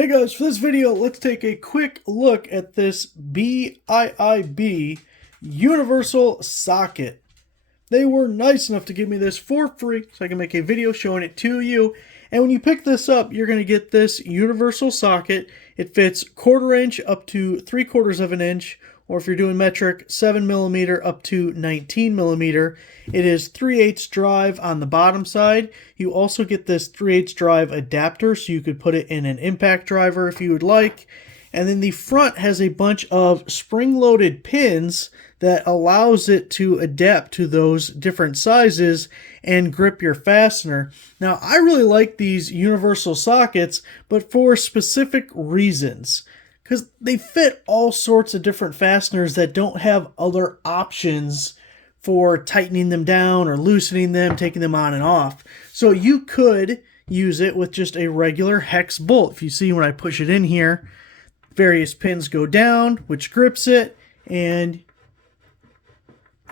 Hey guys, for this video, let's take a quick look at this BIIB universal socket. They were nice enough to give me this for free so I can make a video showing it to you. And when you pick this up, you're going to get this universal socket. It fits 1/4 inch up to 3/4 of an inch, or if you're doing metric, 7mm up to 19mm. It is 3/8 drive on the bottom side. You also get this 3/8 drive adapter, so you could put it in an impact driver if you would like. And then the front has a bunch of spring-loaded pins that allows it to adapt to those different sizes and grip your fastener. Now, I really like these universal sockets, but for specific reasons, because they fit all sorts of different fasteners that don't have other options for tightening them down or loosening them, taking them on and off. So you could use it with just a regular hex bolt. If you see when I push it in here, various pins go down, which grips it, and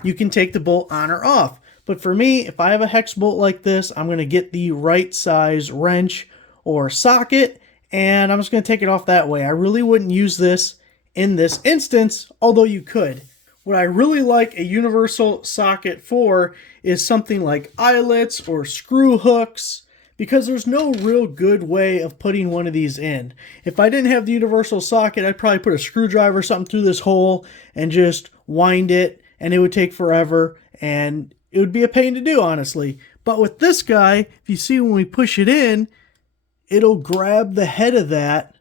you can take the bolt on or off. But for me, if I have a hex bolt like this, I'm going to get the right size wrench or socket, and I'm just going to take it off that way. I really wouldn't use this in this instance, although you could. What I really like a universal socket for is something like eyelets or screw hooks, because there's no real good way of putting one of these in. If I didn't have the universal socket, I'd probably put a screwdriver or something through this hole and just wind it, and it would take forever, and it would be a pain to do, honestly. But with this guy, if you see when we push it in, it'll grab the head of that,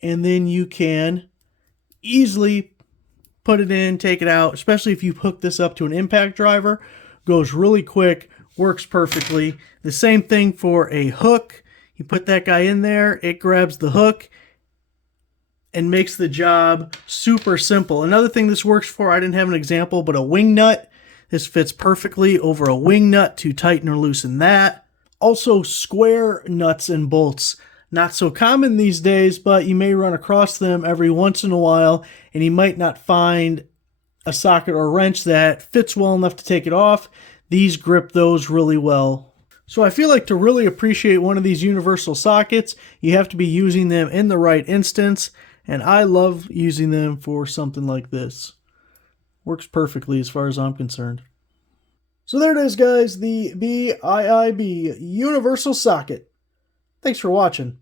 and then you can easily put it in, take it out, especially if you hook this up to an impact driver. Goes really quick, works perfectly. The same thing for a hook. You put that guy in there, it grabs the hook and makes the job super simple. Another thing this works for, I didn't have an example, but a wing nut. This fits perfectly over a wing nut to tighten or loosen that. Also, square nuts and bolts. Not so common these days, but you may run across them every once in a while, and you might not find a socket or a wrench that fits well enough to take it off. These grip those really well. So I feel like to really appreciate one of these universal sockets, you have to be using them in the right instance, and I love using them for something like this. Works perfectly as far as I'm concerned. So there it is, guys, the BIIB universal socket. Thanks for watching.